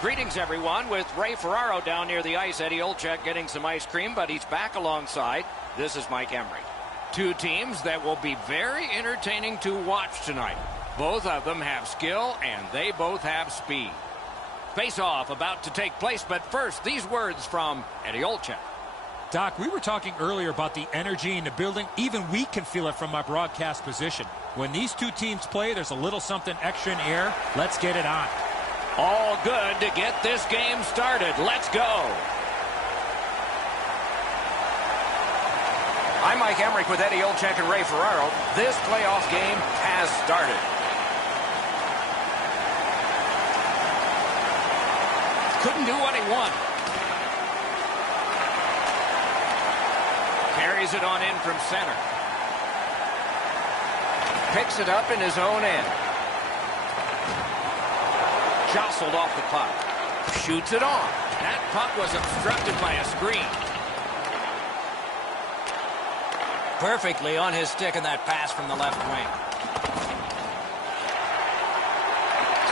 Greetings, everyone, with Ray Ferraro down near the ice. Eddie Olczyk getting some ice cream, but he's back alongside. This is Mike Emery. Two teams that will be very entertaining to watch tonight. Both of them have skill, and they both have speed. Face-off about to take place, but first, these words from Eddie Olczyk. Doc, we were talking earlier about the energy in the building. Even we can feel it from our broadcast position. When these two teams play, there's a little something extra in the air. Let's get it on. All good to get this game started. Let's go. I'm Mike Emmerich with Eddie Olczyk and Ray Ferraro. This playoff game has started. Couldn't do what he wanted. Carries it on in from center. Picks it up in his own end. Jostled off the puck. Shoots it on. That puck was obstructed by a screen. Perfectly on his stick in that pass from the left wing.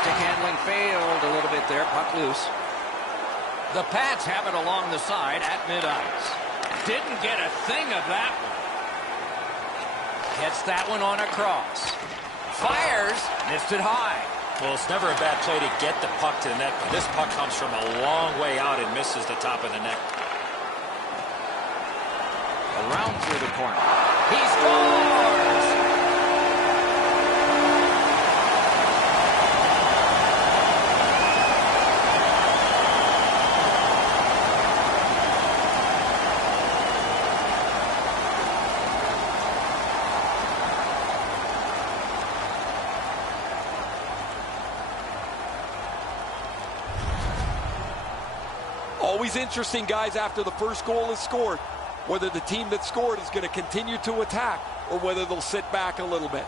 Stick handling failed a little bit there. Puck loose. The Pats have it along the side at mid-ice. Didn't get a thing of that one. Gets that one on a cross. Fires. Missed it high. Well, it's never a bad play to get the puck to the net, but this puck comes from a long way out and misses the top of the net. Around through the corner. He scores! Always interesting, guys, after the first goal is scored, whether the team that scored is going to continue to attack or whether they'll sit back a little bit.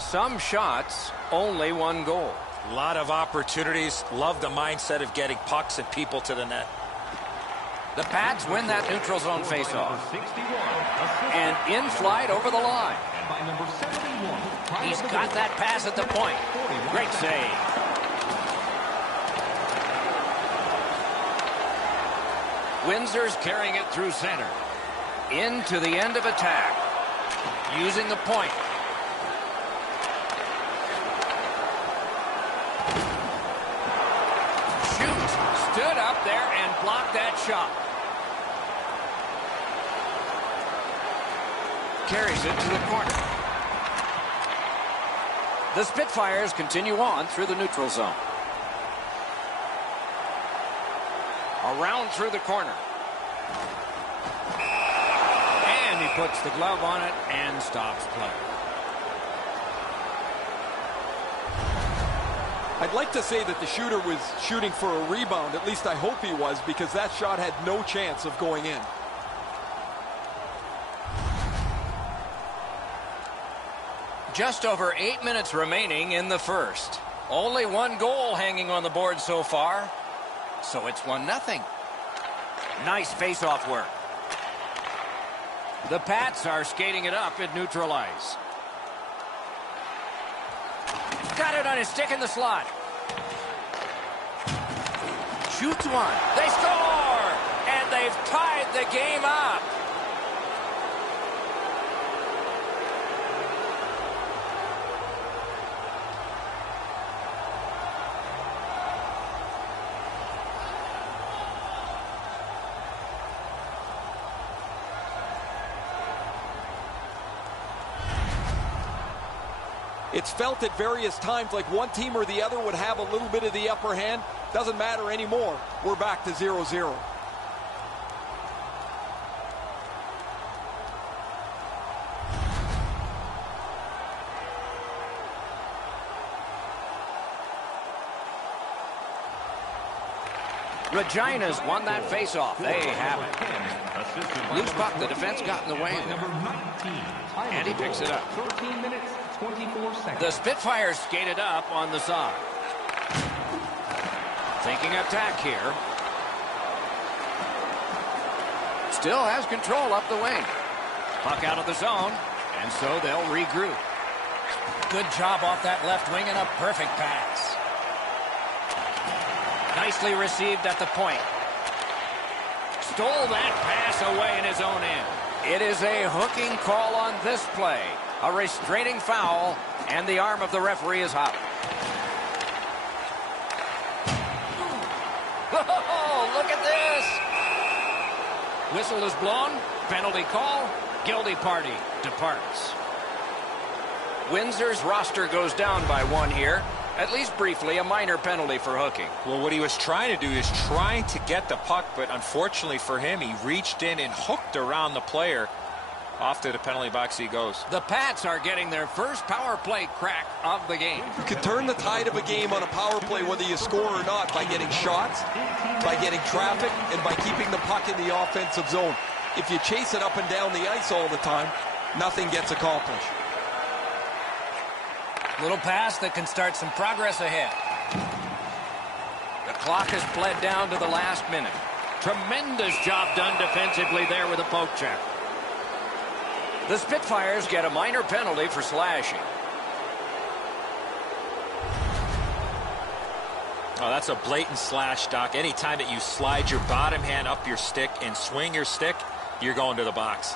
Some shots, only one goal. A lot of opportunities. Love the mindset of getting pucks and people to the net. The Pats win that neutral zone faceoff. And in flight over the line. He's got that pass at the point. Great save. Windsor's carrying it through center. Into the end of attack. Using the point. Shoots. Stood up there and blocked that shot. Carries it to the corner. The Spitfires continue on through the neutral zone. Around through the corner. And he puts the glove on it and stops play. I'd like to say that the shooter was shooting for a rebound. At least I hope he was, because that shot had no chance of going in. Just over 8 minutes remaining in the first. Only one goal hanging on the board so far. So it's 1-0. Nice face-off work. The Pats are skating it up at neutral ice. Got it on his stick in the slot. Shoots one. They score! And they've tied the game up. It's felt at various times like one team or the other would have a little bit of the upper hand. Doesn't matter anymore. We're back to 0-0. Regina's won that faceoff. They have it. Loose puck. The defense got in the way there. And he picks it up. 13 minutes, 24 seconds. The Spitfires skated up on the side. Thinking attack here. Still has control up the wing. Puck out of the zone, and so they'll regroup. Good job off that left wing and a perfect pass. Nicely received at the point. Stole that pass away in his own end. It is a hooking call on this play. A restraining foul, and the arm of the referee is out. Oh, look at this! Whistle is blown. Penalty call. Guilty party departs. Windsor's roster goes down by one here. At least briefly, a minor penalty for hooking. Well, what he was trying to do is trying to get the puck, but unfortunately for him, he reached in and hooked around the player. Off to the penalty box he goes. The Pats are getting their first power play crack of the game. You can turn the tide of a game on a power play whether you score or not by getting shots, by getting traffic, and by keeping the puck in the offensive zone. If you chase it up and down the ice all the time, nothing gets accomplished. Little pass that can start some progress ahead. The clock has bled down to the last minute. Tremendous job done defensively there with a poke check. The Spitfires get a minor penalty for slashing. Oh, that's a blatant slash, Doc. Anytime that you slide your bottom hand up your stick and swing your stick, you're going to the box.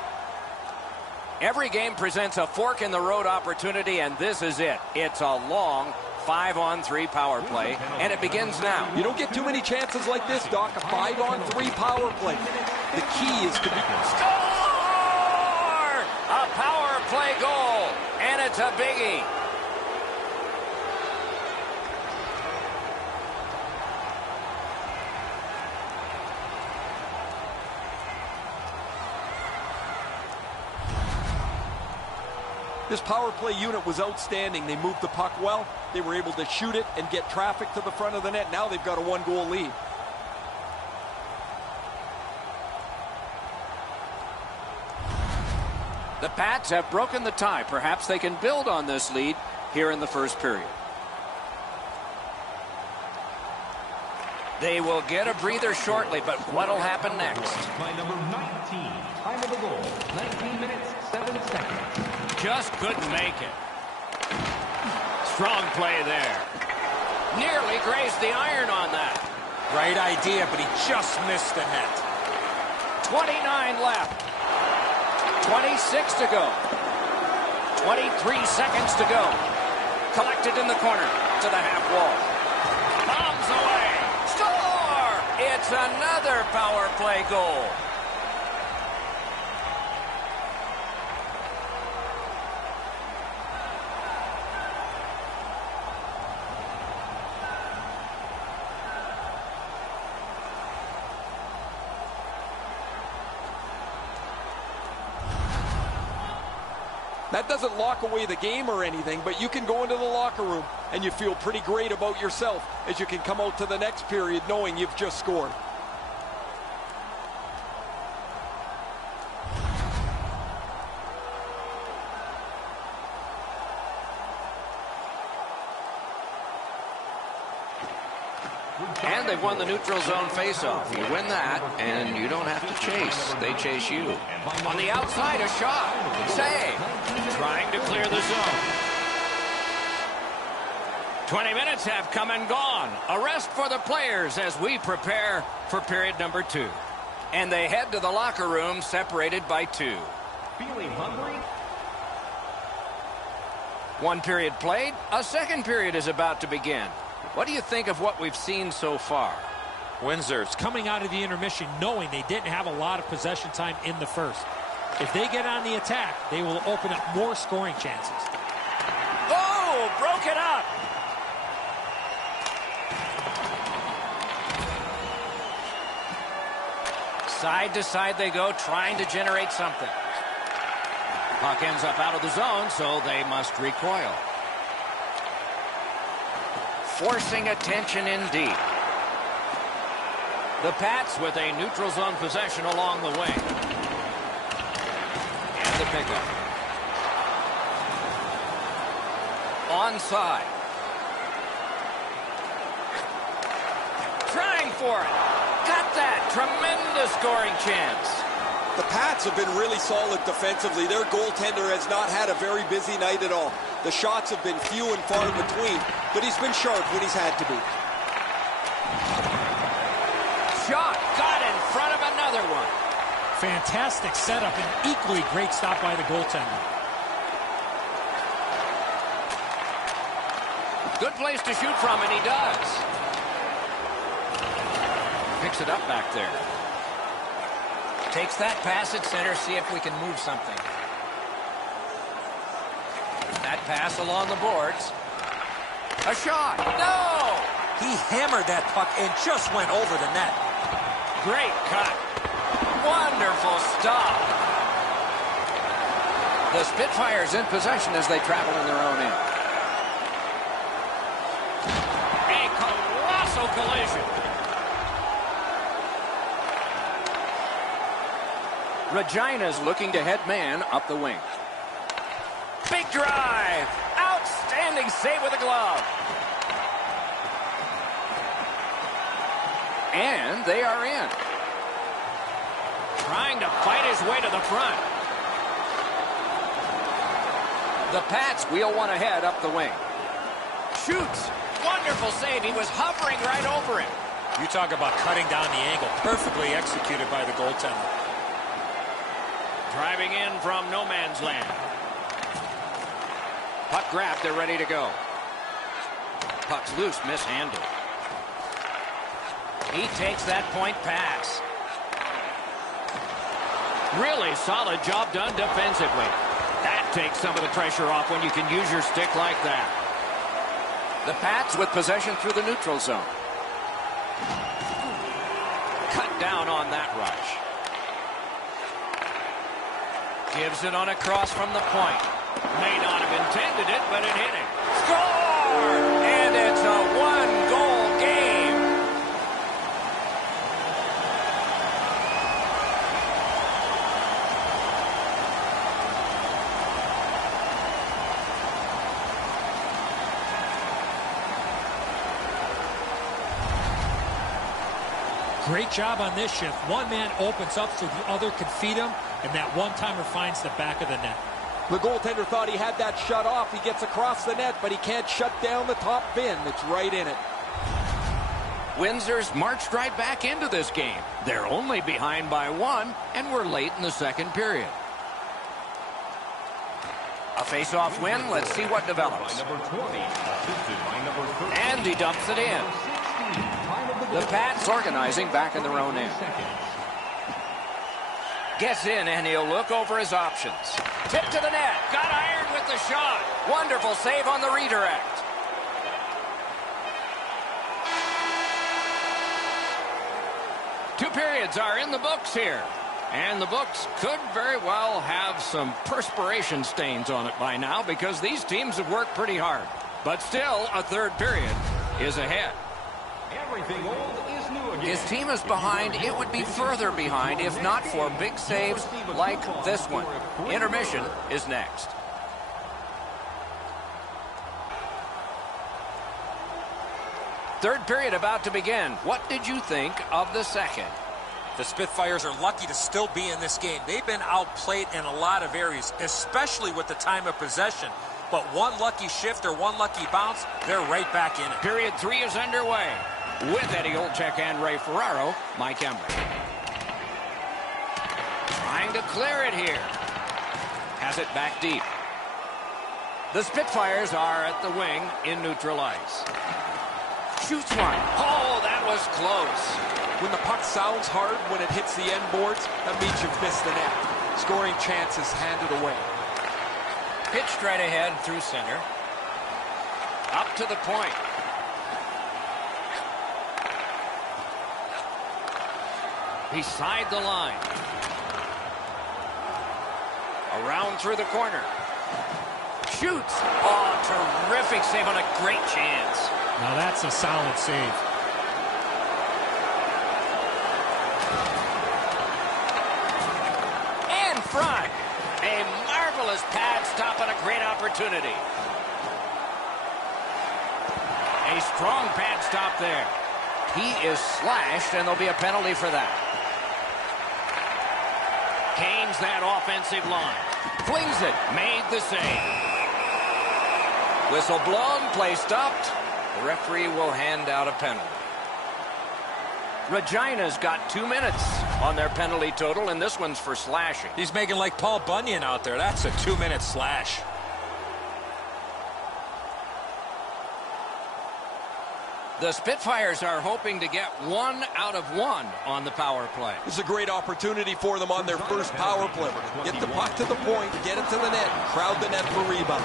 Every game presents a fork-in-the-road opportunity, and this is it. It's a long 5-on-3 power play, and it begins now. You don't get too many chances like this, Doc. A 5-on-3 power play. The key is to be... Score! A power play goal, and it's a biggie. This power play unit was outstanding. They moved the puck well. They were able to shoot it and get traffic to the front of the net. Now they've got a 1-goal lead. The Pats have broken the tie. Perhaps they can build on this lead here in the first period. They will get a breather shortly, but what'll happen next? By number 19, time of the goal, 19 minutes, 7 seconds. Just couldn't make it. Strong play there. Nearly grazed the iron on that. Right idea, but he just missed the net. 29 left. 26 to go. 23 seconds to go. Collected in the corner to the half wall. Bombs away. Score! It's another power play goal. That doesn't lock away the game or anything, but you can go into the locker room and you feel pretty great about yourself as you can come out to the next period knowing you've just scored. And they've won the neutral zone faceoff. You win that, and you don't have to chase. They chase you. On the outside, a shot. Save. Trying to clear the zone. 20 minutes have come and gone. A rest for the players as we prepare for period number 2. And they head to the locker room separated by 2. Feeling hungry? One period played. A second period is about to begin. What do you think of what we've seen so far? Windsor's coming out of the intermission knowing they didn't have a lot of possession time in the first. If they get on the attack, they will open up more scoring chances. Oh, broke it up. Side to side they go, trying to generate something. Puck ends up out of the zone, so they must recoil. Forcing attention indeed. The Pats with a neutral zone possession along the way. And the pickup. Onside. Trying for it. Got that. Tremendous scoring chance. The Pats have been really solid defensively. Their goaltender has not had a very busy night at all. The shots have been few and far between, but he's been sharp when he's had to be. Shot got in front of another one. Fantastic setup and equally great stop by the goaltender. Good place to shoot from, and he does. Picks it up back there. Takes that pass at center, see if we can move something. That pass along the boards. A shot. No! He hammered that puck and just went over the net. Great cut. Wonderful stop. The Spitfires in possession as they travel in their own end. A colossal collision. Regina's looking to head man up the wing. Big drive. Outstanding save with a glove. And they are in. Trying to fight his way to the front. The Pats wheel one ahead up the wing. Shoots. Wonderful save. He was hovering right over him. You talk about cutting down the angle. Perfectly executed by the goaltender. Driving in from no man's land. Puck grabbed. They're ready to go. Puck's loose. Mishandled. He takes that point pass. Really solid job done defensively. That takes some of the pressure off when you can use your stick like that. The Pats with possession through the neutral zone. Cut down on that rush. Gives it on a cross from the point. May not have intended it, but it hit him. Score! And it's a one-goal game. Great job on this shift. One man opens up so the other can feed him, and that one-timer finds the back of the net. The goaltender thought he had that shut off. He gets across the net, but he can't shut down the top bin. It's right in it. Windsor's marched right back into this game. They're only behind by one, and we're late in the second period. A face-off win. Let's see what develops. And he dumps it in. The Pats organizing back in their own end. Gets in, and he'll look over his options. Tip to the net. Got iron with the shot. Wonderful save on the redirect. Two periods are in the books here. And the books could very well have some perspiration stains on it by now because these teams have worked pretty hard. But still, a third period is ahead. Everything old is new again. His team is behind. It would be further behind if not for big saves like this one. Intermission is next. Third period about to begin. What did you think of the second? The Spitfires are lucky to still be in this game. They've been outplayed in a lot of areas, especially with the time of possession. But one lucky shift or one lucky bounce, they're right back in it. Period 3 is underway. With Eddie Olczyk and Ray Ferraro, Mike Emery. Trying to clear it here. Has it back deep. The Spitfires are at the wing in neutral ice. Shoots one. Oh, that was close. When the puck sounds hard when it hits the end boards, that means you've missed the net. Scoring chances handed away. Pitched right ahead through center. Up to the point. Beside the line. Around through the corner. Shoots. Oh, terrific save on a great chance. Now that's a solid save. In front. A marvelous pad stop on a great opportunity. A strong pad stop there. He is slashed, and there'll be a penalty for that. Gains that offensive line. Flings it. Made the save. Whistle blown. Play stopped. The referee will hand out a penalty. Regina's got 2 minutes on their penalty total, and this one's for slashing. He's making like Paul Bunyan out there. That's a 2-minute slash. The Spitfires are hoping to get 1 out of 1 on the power play. This is a great opportunity for them on their first power play. Get the puck to the point, get it to the net, crowd the net for rebound.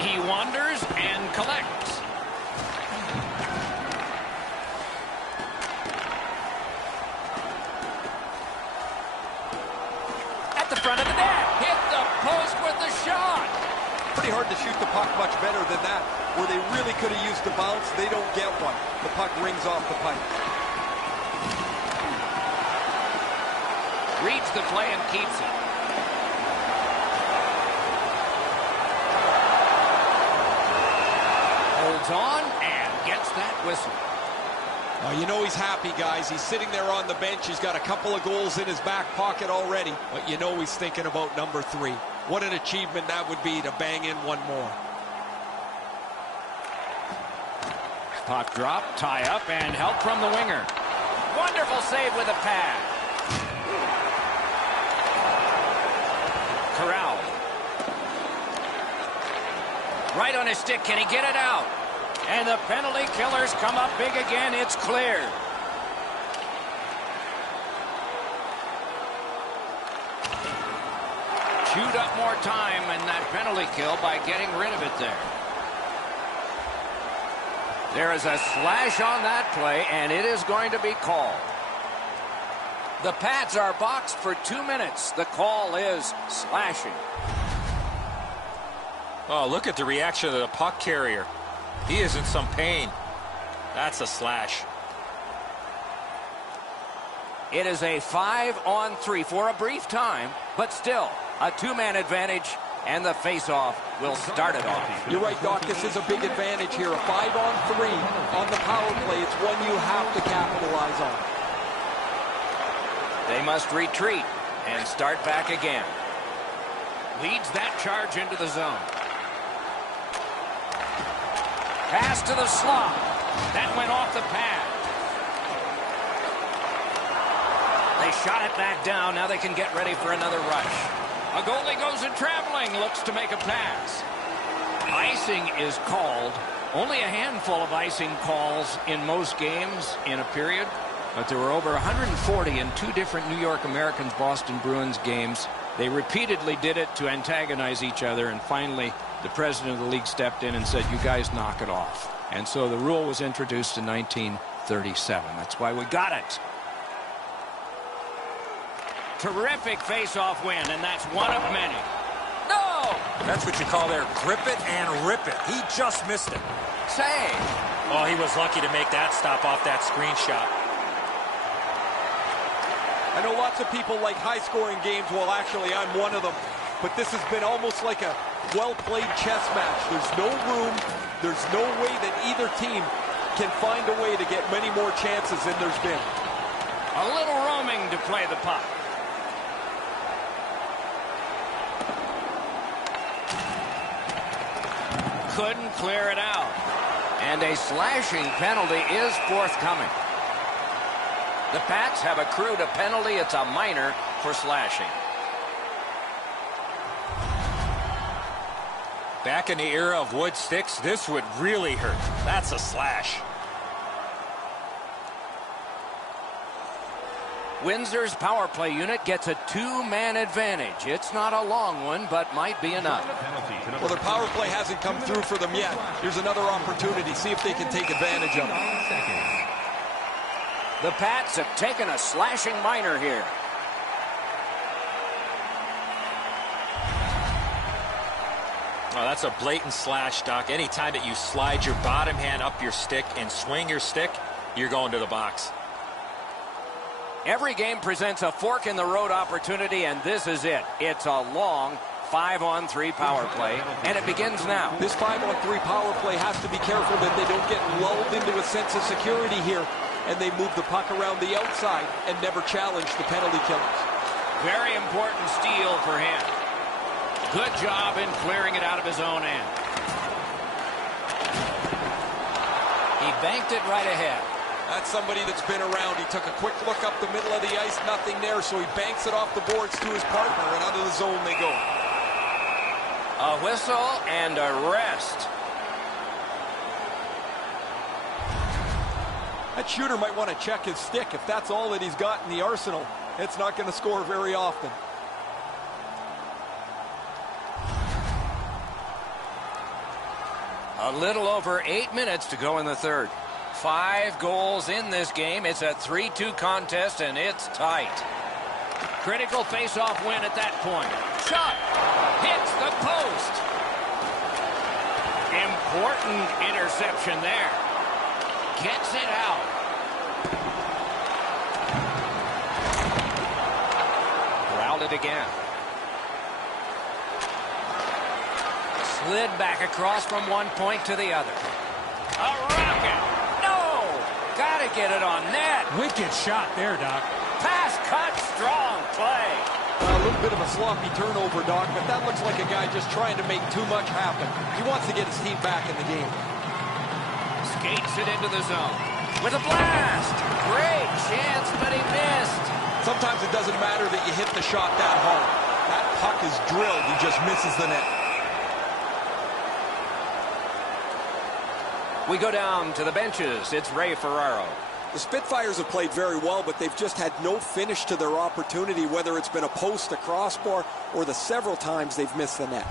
He wanders and collects. At the front of the net, hit the post with the shot. Pretty hard to shoot the puck much better than that. Where they really could have used the bounce, they don't get one. The puck rings off the pipe. Reads the play and keeps it. Holds on and gets that whistle. You know he's happy, guys. He's sitting there on the bench. He's got a couple of goals in his back pocket already. But you know he's thinking about number 3. What an achievement that would be to bang in one more. Puck drop, tie up, and help from the winger. Wonderful save with a pad. Corral. Right on his stick. Can he get it out? And the penalty killers come up big again. It's cleared. Chewed up more time in that penalty kill by getting rid of it there. There is a slash on that play, and it is going to be called. The Pats are boxed for 2 minutes. The call is slashing. Oh, look at the reaction of the puck carrier. He is in some pain. That's a slash. It is a 5-on-3 for a brief time, but still a 2-man advantage, and the face-off will start it off. You're right, Doc. This is a big advantage here. A 5-on-3 on the power play. It's one you have to capitalize on. They must retreat and start back again. Leads that charge into the zone. Pass to the slot. That went off the pad. They shot it back down. Now they can get ready for another rush. A goalie goes in traveling, looks to make a pass. Icing is called. Only a handful of icing calls in most games in a period, but there were over 140 in 2 different New York Americans Boston Bruins games. They repeatedly did it to antagonize each other, and finally the president of the league stepped in and said, you guys knock it off. And so the rule was introduced in 1937. That's why we got it. Terrific face-off win, and that's one of many. No! That's what you call there, grip it and rip it. He just missed it. Save. Oh, he was lucky to make that stop off that screenshot. I know lots of people like high-scoring games. Well, actually, I'm one of them. But this has been almost like a well-played chess match. There's no room. There's no way that either team can find a way to get many more chances than there's been. A little roaming to play the puck. Couldn't clear it out. And a slashing penalty is forthcoming. The Pats have accrued a penalty. It's a minor for slashing. Back in the era of wood sticks, this would really hurt. That's a slash. Windsor's power play unit gets a 2-man advantage. It's not a long one, but might be enough. Well, their power play hasn't come through for them yet. Here's another opportunity. See if they can take advantage of it. The Pats have taken a slashing minor here. Oh, that's a blatant slash, Doc. Anytime that you slide your bottom hand up your stick and swing your stick, you're going to the box. Every game presents a fork-in-the-road opportunity, and this is it. It's a long 5-on-3 power play, and it begins now. This 5-on-3 power play has to be careful that they don't get lulled into a sense of security here. and they move the puck around the outside and never challenge the penalty killers. Very important steal for him. Good job in clearing it out of his own end. He banked it right ahead. That's somebody that's been around. He took a quick look up the middle of the ice, nothing there, so he banks it off the boards to his partner, and out of the zone they go. A whistle and a rest. That shooter might want to check his stick. If that's all that he's got in the arsenal, it's not going to score very often. A little over 8 minutes to go in the third. 5 goals in this game. It's a 3-2 contest, and it's tight. Critical face-off win at that point. Shot! Hits the post! Important interception there. Gets it out. Corralled it again. Slid back across from one point to the other. A rocket! No! Gotta get it on net. Wicked shot there, Doc. Pass cut, strong play. A little bit of a sloppy turnover, Doc, but that looks like a guy just trying to make too much happen. He wants to get his team back in the game. Skates it into the zone. With a blast! Great chance, but he missed. Sometimes it doesn't matter that you hit the shot that hard. That puck is drilled. He just misses the net. We go down to the benches. It's Ray Ferraro. The Spitfires have played very well, but they've just had no finish to their opportunity, whether it's been a post, a crossbar, or the several times they've missed the net.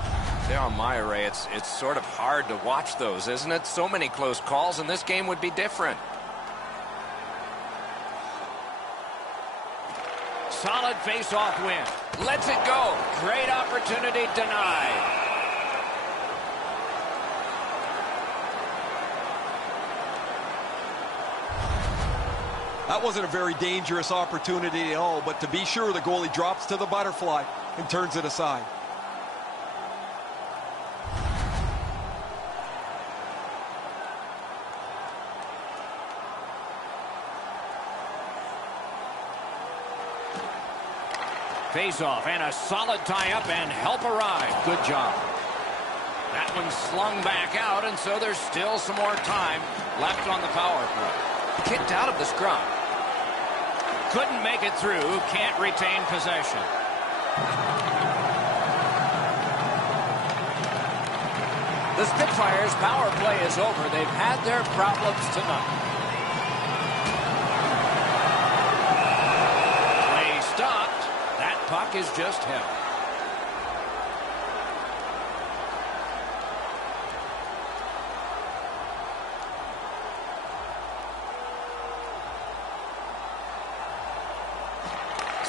Yeah, my Ray, it's sort of hard to watch those, isn't it? So many close calls, and this game would be different. Solid face-off win. Lets it go. Great opportunity denied. That wasn't a very dangerous opportunity at all, but to be sure, the goalie drops to the butterfly and turns it aside. Face-off and a solid tie-up and help arrive. Good job. That one's slung back out, and so there's still some more time left on the power play. Kicked out of the scrum. Couldn't make it through. Can't retain possession. The Spitfires' power play is over. They've had their problems tonight. Play stopped. That puck is just held.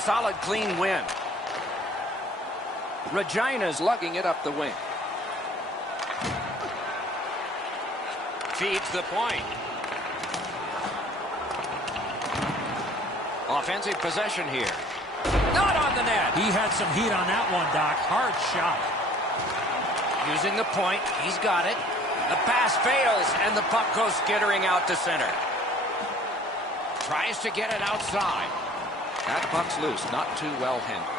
Solid, clean win. Regina's lugging it up the wing. Feeds the point. Offensive possession here. Not on the net. He had some heat on that one, Doc. Hard shot. Using the point. He's got it. The pass fails, and the puck goes skittering out to center. Tries to get it outside. That puck's loose, not too well handled.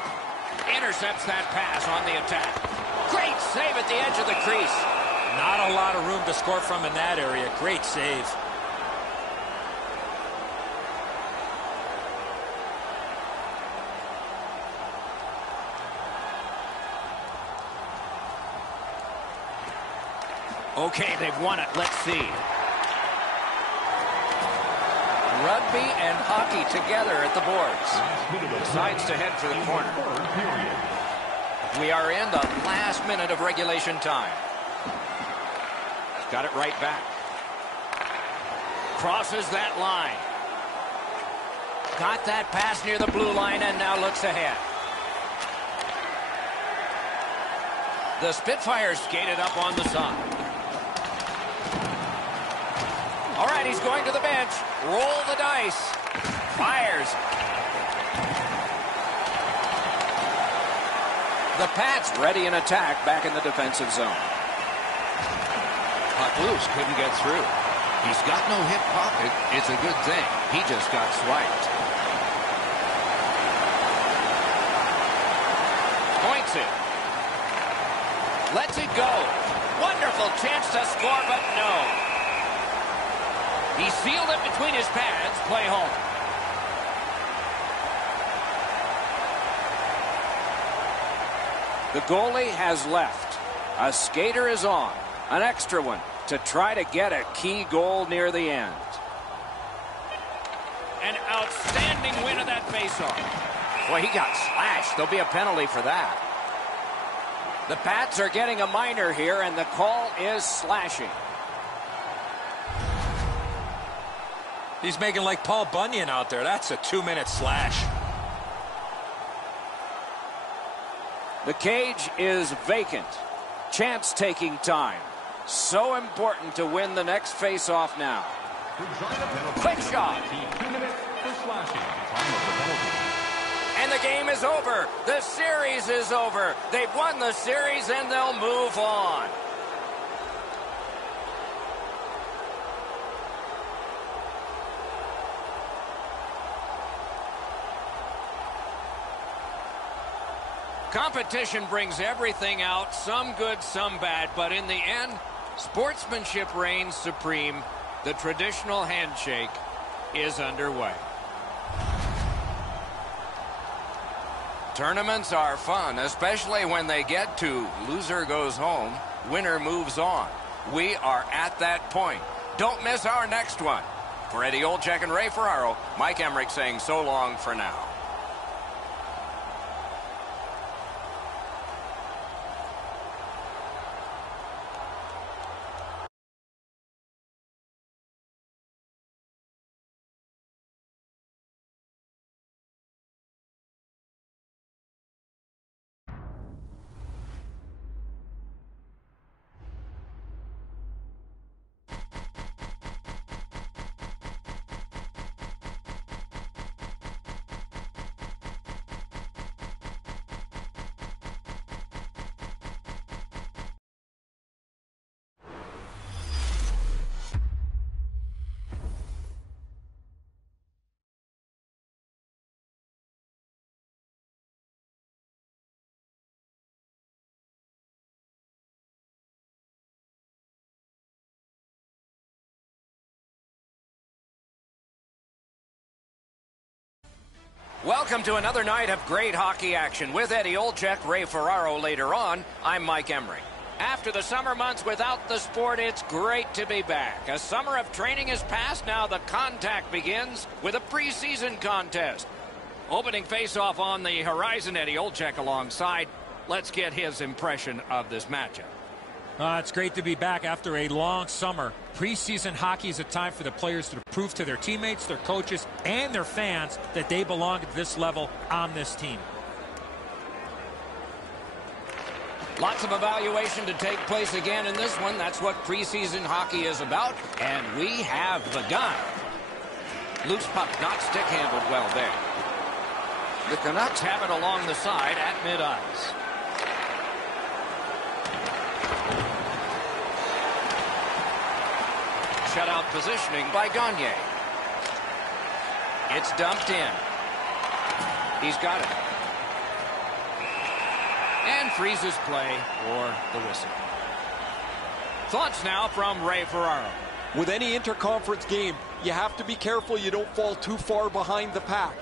Intercepts that pass on the attack. Great save at the edge of the crease. Not a lot of room to score from in that area. Great save. Okay, they've won it. Let's see. Rugby and hockey together at the boards. Decides to head for the corner. We are in the last minute of regulation time. Got it right back. Crosses that line. Got that pass near the blue line and now looks ahead. The Spitfires skated up on the side. All right, he's going to the bench. Roll the dice. Fires. The Pats ready in attack back in the defensive zone. Puck loose, couldn't get through. He's got no hip pocket. It's a good thing. He just got swiped. Points it. Lets it go. Wonderful chance to score, but no. He sealed it between his pads. Play home. The goalie has left. A skater is on. An extra one to try to get a key goal near the end. An outstanding win of that faceoff. Boy, he got slashed. There'll be a penalty for that. The Pats are getting a minor here, and the call is slashing. He's making like Paul Bunyan out there. That's a 2-minute slash. The cage is vacant. Chance taking time. So important to win the next face-off now. Quick shot. 2 minutes for slashing. Time of the penalty. And the game is over. The series is over. They've won the series and they'll move on. Competition brings everything out, some good, some bad, but in the end, sportsmanship reigns supreme. The traditional handshake is underway. Tournaments are fun, especially when they get to loser goes home, winner moves on. We are at that point. Don't miss our next one. For Eddie Olczyk and Ray Ferraro, Mike Emmerich saying so long for now. Welcome to another night of great hockey action with Eddie Olczyk, Ray Ferraro later on. I'm Mike Emmerich. After the summer months without the sport, it's great to be back. A summer of training has passed. Now the contact begins with a preseason contest. Opening faceoff on the horizon, Eddie Olczyk alongside. Let's get his impression of this matchup. It's great to be back after a long summer. Preseason hockey is a time for the players to prove to their teammates, their coaches, and their fans that they belong at this level on this team. Lots of evaluation to take place again in this one. That's what preseason hockey is about. And we have begun. Loose puck, not stick-handled well there. The Canucks have it along the side at mid-ice. Shutout positioning by Gagne. It's dumped in. He's got it. And freezes play for the whistle. Thoughts now from Ray Ferraro. With any interconference game, you have to be careful you don't fall too far behind the pack.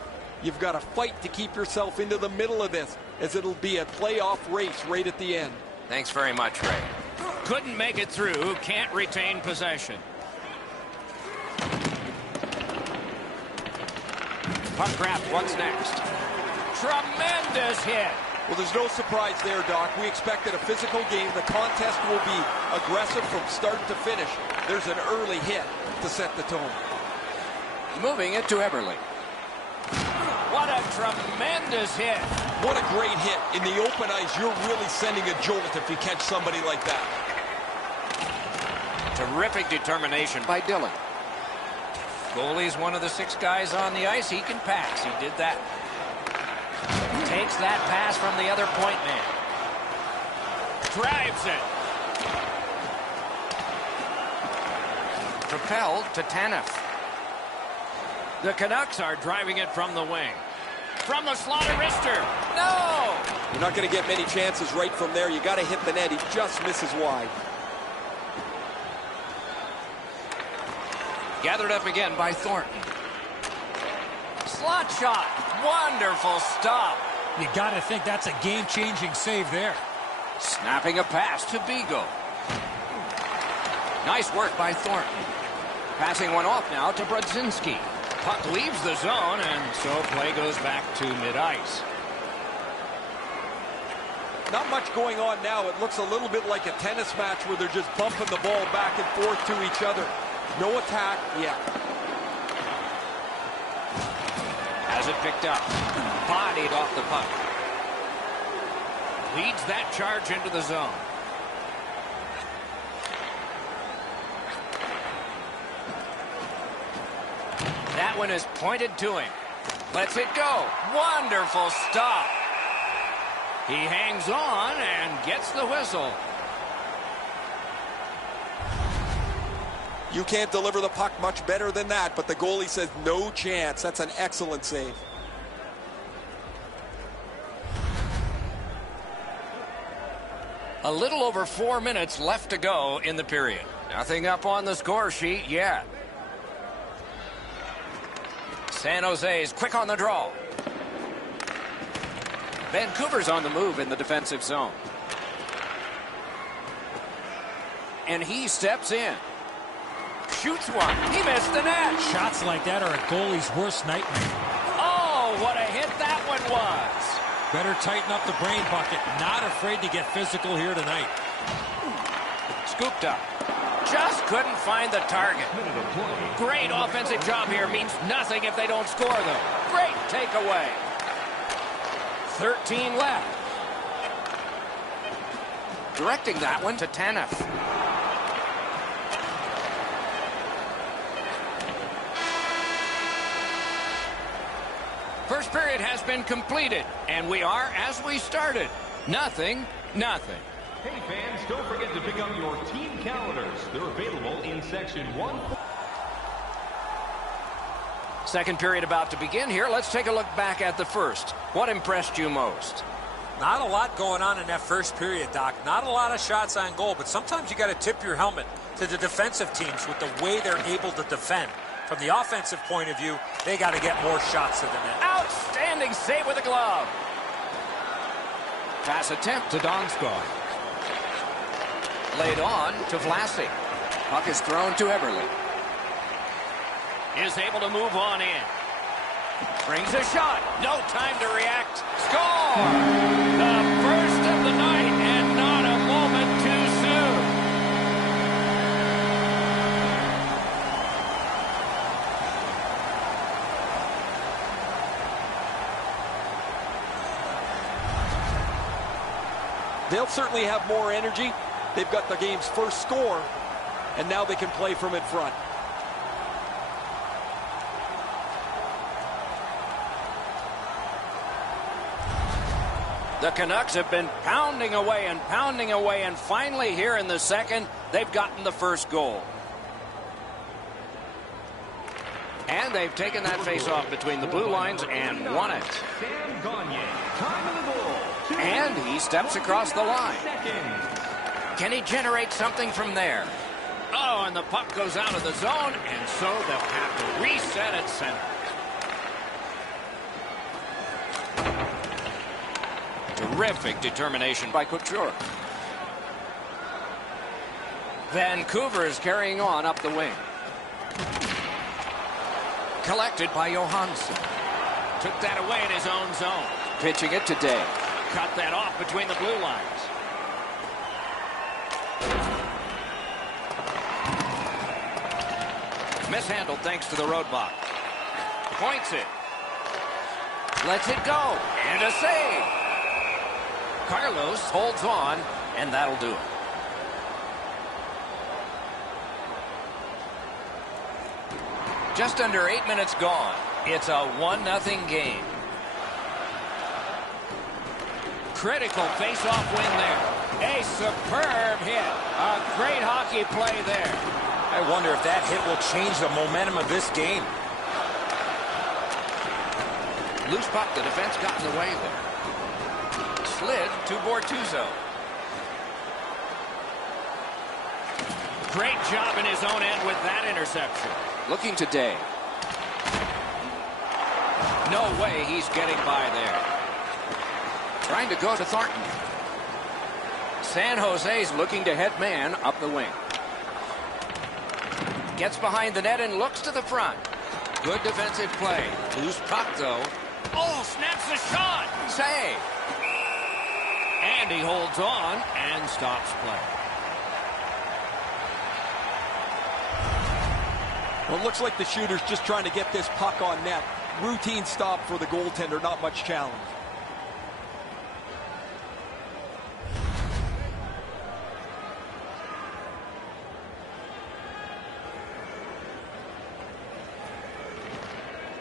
You've got to fight to keep yourself into the middle of this, as it'll be a playoff race right at the end. Thanks very much, Ray. Couldn't make it through, can't retain possession. Puck grab, what's next? Tremendous hit. Well, there's no surprise there, Doc. We expected a physical game. The contest will be aggressive from start to finish. There's an early hit to set the tone. Moving it to Eberle. What a tremendous hit. What a great hit. In the open ice, you're really sending a jolt if you catch somebody like that. Terrific determination by Dillon. Goalie's one of the 6 guys on the ice. He can pass. He did that. Takes that pass from the other point man. Drives it. propelled to Tanev. The Canucks are driving it from the wing. From the slot of wrister. No! You're not going to get many chances right from there. You got to hit the net. He just misses wide. Gathered up again by Thornton. Slot shot. Wonderful stop. You got to think that's a game-changing save there. Snapping a pass to Beagle. Nice work by Thornton. Passing one off now to Brodzinski. Puck leaves the zone, and so play goes back to mid-ice. Not much going on now. It looks a little bit like a tennis match where they're just bumping the ball back and forth to each other. No attack yet. Has it picked up. Bodied off the puck. Leads that charge into the zone. That one is pointed to him. Lets it go. Wonderful stop. He hangs on and gets the whistle. You can't deliver the puck much better than that, but the goalie says no chance. That's an excellent save. A little over 4 minutes left to go in the period. Nothing up on the score sheet yet. San Jose's quick on the draw. Vancouver's on the move in the defensive zone. And he steps in. Shoots one. He missed the net. Shots like that are a goalie's worst nightmare. Oh, what a hit that one was. Better tighten up the brain bucket. Not afraid to get physical here tonight. Scooped up. Just couldn't find the target. Great offensive job here. Means nothing if they don't score, though. Great takeaway. 13 left. Directing that one to Tanev. First period has been completed, and we are as we started. Nothing. Hey fans, don't forget to pick up your team calendars. They're available in section 1. Second period about to begin here. Let's take a look back at the first. What impressed you most? Not a lot going on in that first period, Doc. Not a lot of shots on goal, but sometimes you got to tip your helmet to the defensive teams with the way they're able to defend. From the offensive point of view, they got to get more shots to the net. Outstanding save with a glove. Pass attempt to Donskoi. Laid on to Vlasic. Puck is thrown to Eberle. Is able to move on in. Brings a shot. No time to react. Score! The first of the night, and not a moment too soon. They'll certainly have more energy. They've got the game's first score, and now they can play from in front. The Canucks have been pounding away, and finally here in the second, they've gotten the first goal. And they've taken that face-off between the blue lines and won it. And he steps across the line. Can he generate something from there? Oh, and the puck goes out of the zone, and so they'll have to reset at center. Terrific determination by Couture. Vancouver is carrying on up the wing. Collected by Johansson. Took that away in his own zone. Pitching it to Day. Cut that off between the blue lines. Mishandled thanks to the roadblock. Points it. Lets it go. And a save. Carlos holds on, and that'll do it. Just under 8 minutes gone. It's a 1-0 game. Critical face-off win there. A superb hit. A great hockey play there. I wonder if that hit will change the momentum of this game. Loose puck, the defense got in the way there. Slid to Bortuzzo. Great job in his own end with that interception. Looking today. No way he's getting by there. Trying to go to Thornton. San Jose's looking to head man up the wing. Gets behind the net and looks to the front. Good defensive play. Loose puck, though. Oh, snaps the shot. Save. And he holds on and stops play. Well, it looks like the shooter's just trying to get this puck on net. Routine stop for the goaltender, not much challenge.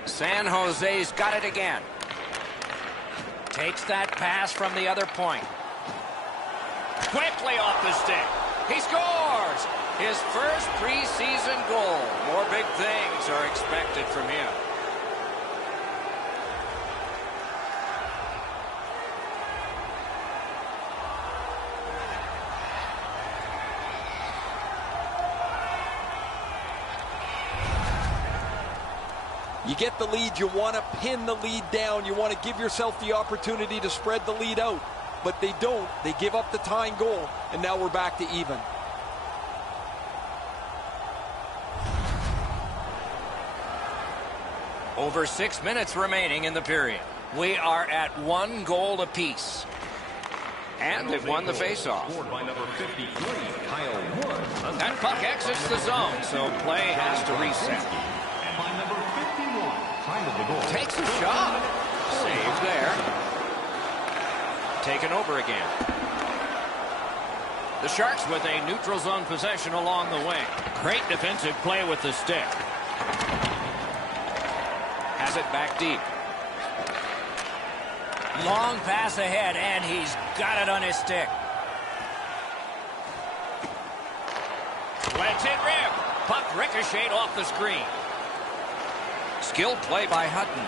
San Jose's got it again. Takes that pass from the other point. Quickly off the stick. He scores! His first preseason goal. More big things are expected from him. You get the lead, you want to pin the lead down. You want to give yourself the opportunity to spread the lead out. But they don't. They give up the tying goal, and now we're back to even. Over 6 minutes remaining in the period. We are at 1 goal apiece. And they've won the faceoff. That puck exits the zone, so play has to reset. Takes a shot. Saved there. Taken over again. The Sharks with a neutral zone possession along the wing. Great defensive play with the stick. Has it back deep. Long pass ahead, and he's got it on his stick. Lets it rip. Puck ricocheted off the screen. Skilled play by Hutton.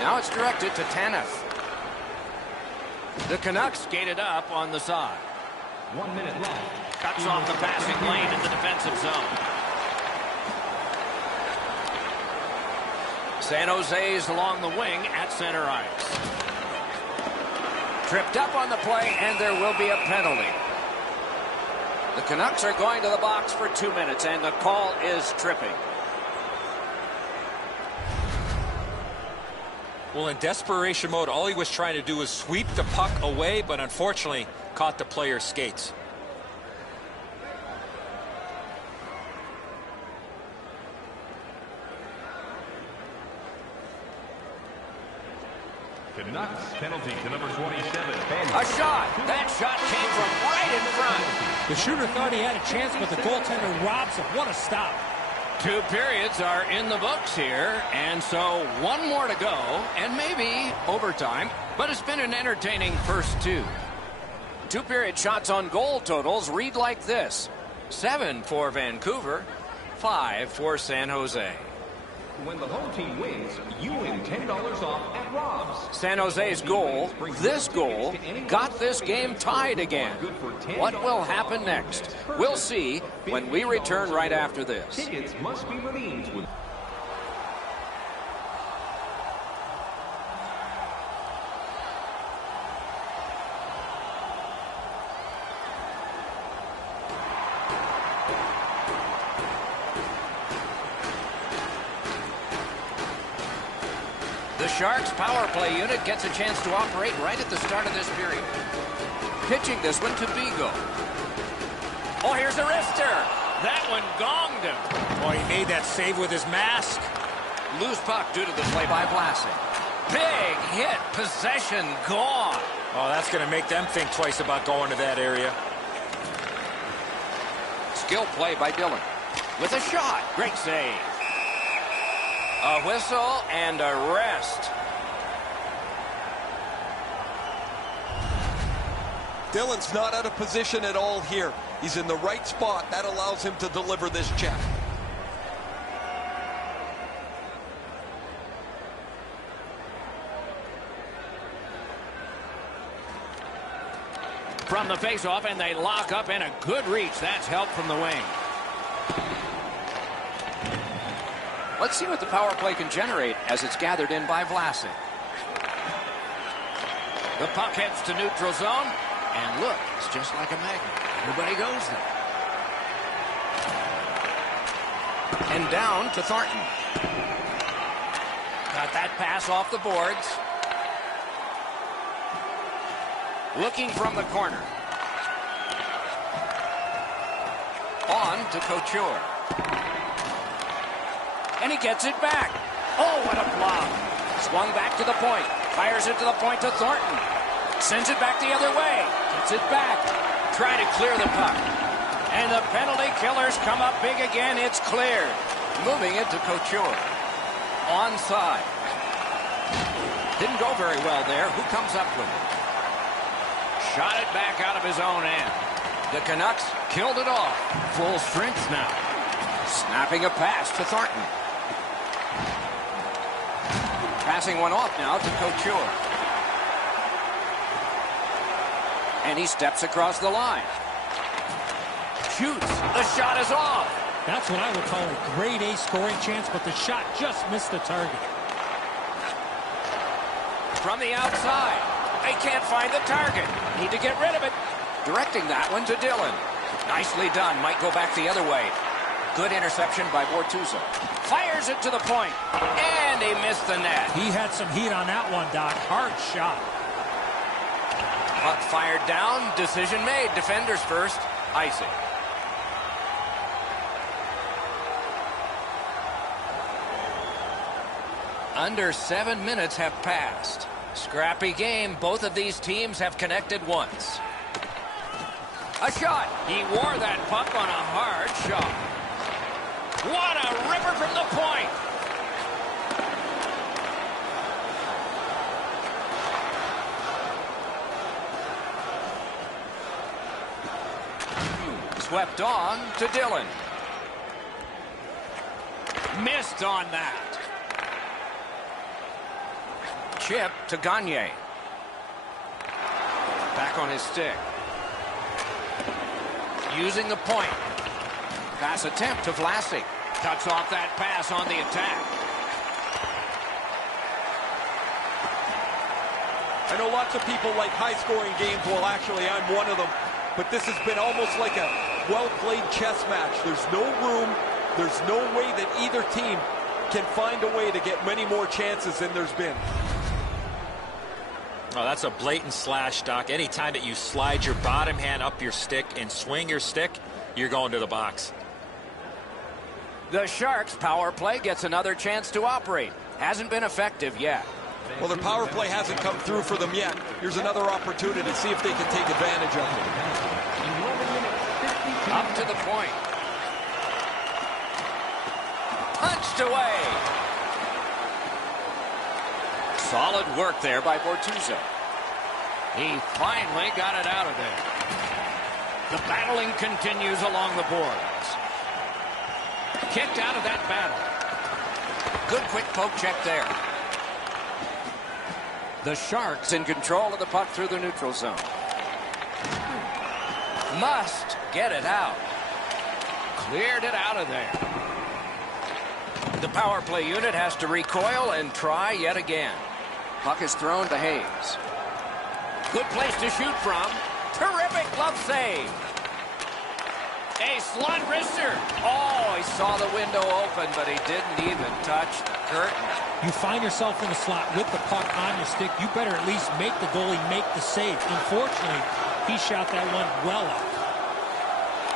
Now it's directed to Tanev. The Canucks skated up on the side. 1 minute left. Cuts off the passing lane in the defensive zone. San Jose's along the wing at center ice. Tripped up on the play, and there will be a penalty. The Canucks are going to the box for 2 minutes, and the call is tripping. Well, in desperation mode, all he was trying to do was sweep the puck away, but unfortunately caught the player's skates. Canucks penalty to number 27. A shot. That shot came from right in front. The shooter thought he had a chance, but the goaltender robs him. What a stop. 2 periods are in the books here, and so 1 more to go, and maybe overtime, but it's been an entertaining first 2. 2-period shots on goal totals read like this: 7 for Vancouver, 5 for San Jose. When the home team wins, you win $10 off at Rob's. San Jose's goal, this goal, got this game tied again. What will happen next? We'll see when we return right after this. Tickets must be redeemed with... The Sharks power play unit gets a chance to operate right at the start of this period. Pitching this one to Vigo. Oh, here's a wrister. That one gonged him. Oh, he made that save with his mask. Loose puck due to the play by Vlasic. Big hit. Possession gone. Oh, that's going to make them think twice about going to that area. Skill play by Dillon. With a shot. Great save. A whistle and a rest. Dillon's not out of position at all here. He's in the right spot. That allows him to deliver this check. From the faceoff, and they lock up, and a good reach. That's help from the wing. Let's see what the power play can generate as it's gathered in by Vlasic. The puck heads to neutral zone, and look, it's just like a magnet. Everybody goes there. And down to Thornton. Got that pass off the boards. Looking from the corner. On to Couture. And he gets it back. Oh, what a block. Swung back to the point. Fires it to the point to Thornton. Sends it back the other way. Gets it back. Try to clear the puck. And the penalty killers come up big again. It's cleared. Moving it to Couture. Onside. Didn't go very well there. Who comes up with it? Shot it back out of his own end. The Canucks killed it off. Full strength now. Snapping a pass to Thornton. Passing one off now to Couture. And he steps across the line. Shoots. The shot is off. That's what I would call a grade A scoring chance, but the shot just missed the target. From the outside. They can't find the target. Need to get rid of it. Directing that one to Dillon. Nicely done. Might go back the other way. Good interception by Bortuzzo. Fires it to the point. And he missed the net. He had some heat on that one, Doc. Hard shot. Puck fired down. Decision made. Defenders first. Icing. Under 7 minutes have passed. Scrappy game. Both of these teams have connected once. A shot. He wore that puck on a hard shot. What a ripper from the point. Swept on to Dillon. Missed on that. Chip to Gagne. Back on his stick. Using the point. Pass attempt to Vlasic. Cuts off that pass on the attack. I know lots of people like high-scoring games. Well, actually, I'm one of them. But this has been almost like a well-played chess match. There's no room. There's no way that either team can find a way to get many more chances than there's been. Oh, that's a blatant slash, Doc. Anytime that you slide your bottom hand up your stick and swing your stick, you're going to the box. The Sharks' power play gets another chance to operate. Hasn't been effective yet. Well, their power play hasn't come through for them yet. Here's another opportunity to see if they can take advantage of it. Up to the point. Punched away. Solid work there by Bortuzzo. He finally got it out of there. The battling continues along the boards. Kicked out of that battle. Good quick poke check there. The Sharks in control of the puck through the neutral zone. Must get it out. Cleared it out of there. The power play unit has to recoil and try yet again. Puck is thrown to Hayes. Good place to shoot from. Terrific glove save. A slot wrister. Oh, he saw the window open, but he didn't even touch the curtain. You find yourself in the slot with the puck on your stick, you better at least make the goalie make the save. Unfortunately, he shot that one well up.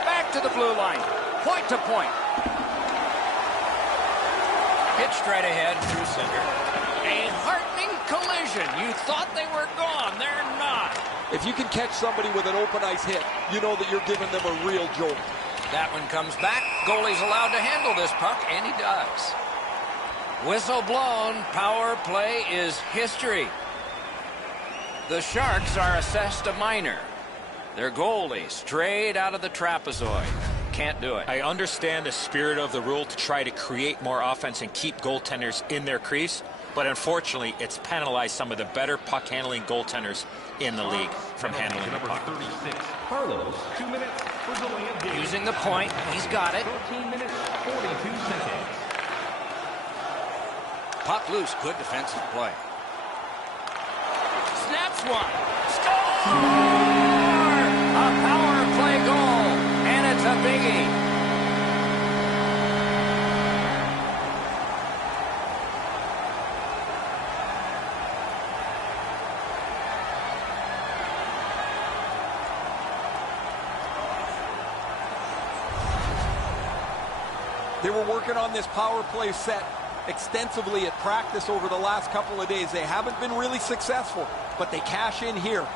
Back to the blue line. Point to point. Hit straight ahead through center. A heartening collision. You thought they were gone. They're not. If you can catch somebody with an open ice hit, you know that you're giving them a real jolt. That one comes back. Goalie's allowed to handle this puck, and he does. Whistle blown. Power play is history. The Sharks are assessed a minor. Their goalie straight out of the trapezoid. Can't do it. I understand the spirit of the rule to try to create more offense and keep goaltenders in their crease, but unfortunately, it's penalized some of the better puck-handling goaltenders in the league from handling the puck. 36, Carlos, 2 minutes for going a game. Using the point. He's got it. 13 minutes, 42 seconds. Puck loose. Good defensive play. Snaps one. Score! A power play goal. And it's a biggie. They were working on this power play set extensively at practice over the last couple of days. They haven't been really successful, but they cash in here.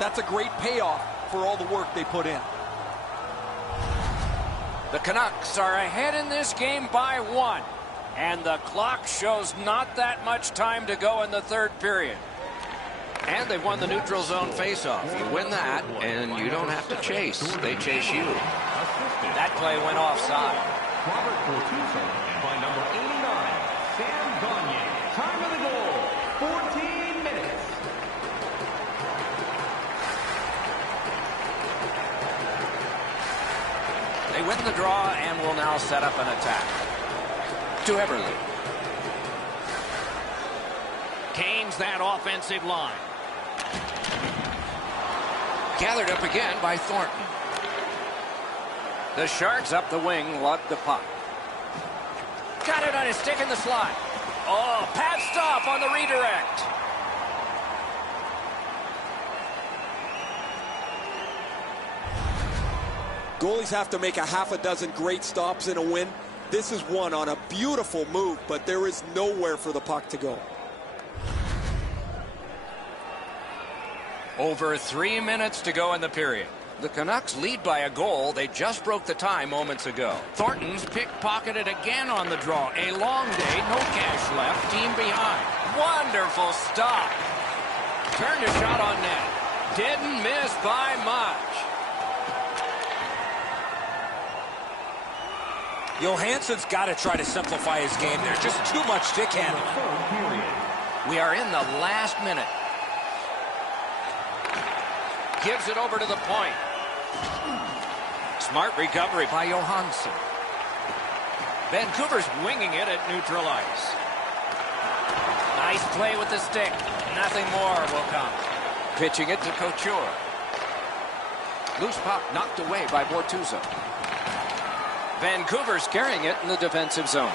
That's a great payoff for all the work they put in. The Canucks are ahead in this game by 1. And the clock shows not that much time to go in the third period. And they've won the neutral zone faceoff. You win that, and you don't have to chase. They chase you. That play went offside. Robert Fortuso, and by number 89, Sam Gagner. Time of the goal, 14 minutes. They win the draw and will now set up an attack. To Eberle. Gains that offensive line. Gathered up again by Thornton. The Sharks up the wing, lug the puck. Got it on his stick in the slot. Oh, pad stop on the redirect. Goalies have to make a half a dozen great stops in a win. This is one on a beautiful move, but there is nowhere for the puck to go. Over 3 minutes to go in the period. The Canucks lead by a goal. They just broke the tie moments ago. Thornton's pickpocketed again on the draw. A long day, no cash left, team behind. Wonderful stop. Turned a shot on net. Didn't miss by much. Johansson's got to try to simplify his game. There's just too much stick handling. We are in the last minute. Gives it over to the point. Smart recovery by Johansson. Vancouver's winging it at neutral ice. Nice play with the stick. Nothing more will come. Pitching it to Couture. Loose puck knocked away by Bortuzzo. Vancouver's carrying it in the defensive zone.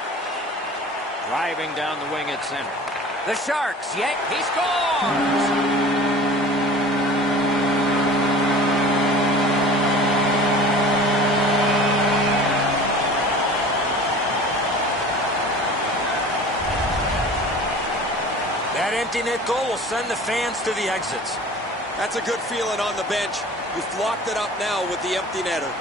Driving down the wing at center. The Sharks yank. He scores! That empty net goal will send the fans to the exits. That's a good feeling on the bench. You've locked it up now with the empty netter.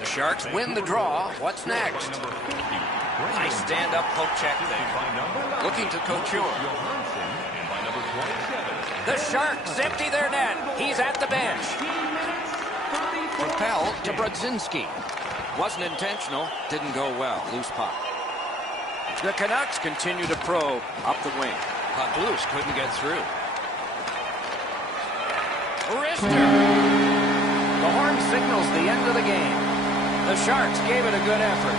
The Sharks win the draw. What's next? Nice stand-up poke check there. Looking to Couture. The Sharks empty their net. He's at the bench. Propelled to Brodzinski. Wasn't intentional. Didn't go well. Loose puck. The Canucks continue to probe up the wing. Puck loose. Couldn't get through. Wrister. The horn signals the end of the game. The Sharks gave it a good effort.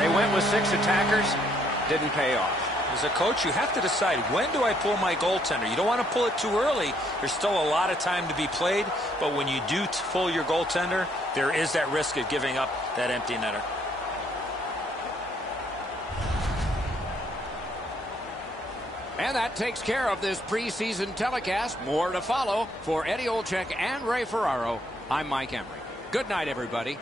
They went with 6 attackers. Didn't pay off. As a coach, you have to decide, when do I pull my goaltender? You don't want to pull it too early. There's still a lot of time to be played. But when you do pull your goaltender, there is that risk of giving up that empty netter. And that takes care of this preseason telecast. More to follow. For Eddie Olczyk and Ray Ferraro, I'm Mike Emery. Good night, everybody.